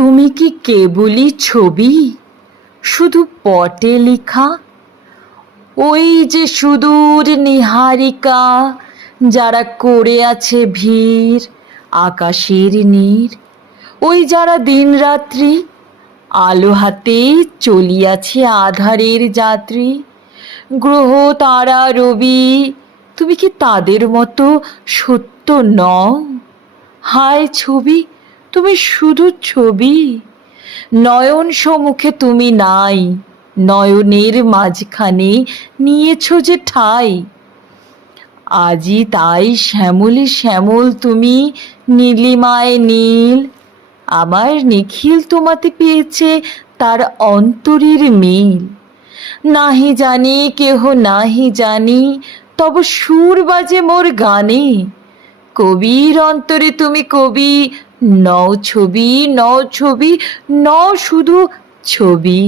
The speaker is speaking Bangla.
তুমি কি কেবলই ছবি, শুধু পটে লেখা? ওই যে সুদূর নীহারিকা, যারা করে আছে ভিড় আকাশের নীড়, ওই যারা দিনরাত্রি আলো হাতে চলিয়াছে আধারের যাত্রী, গ্রহ তারা রবি, তুমি কি তাদের মতো সত্য নও? হায় ছবি, তুমি শুধু ছবি, নয়ন সম্মুখে তুমি নাই, নয়নের মাঝখানে নিয়েছ যে ঠাই। আজি তাই শ্যামলে শ্যামল তুমি, নীলিমায় নীল, আমার নিখিল তোমাতে পেয়েছে তার অন্তরের মিল। নাহি জানি কেহ নাহি জানি, তব সুর বাজে মোর গানে, কবির অন্তরে তুমি কবি, নও ছবি, নও ছবি, নও শুধু ছবি।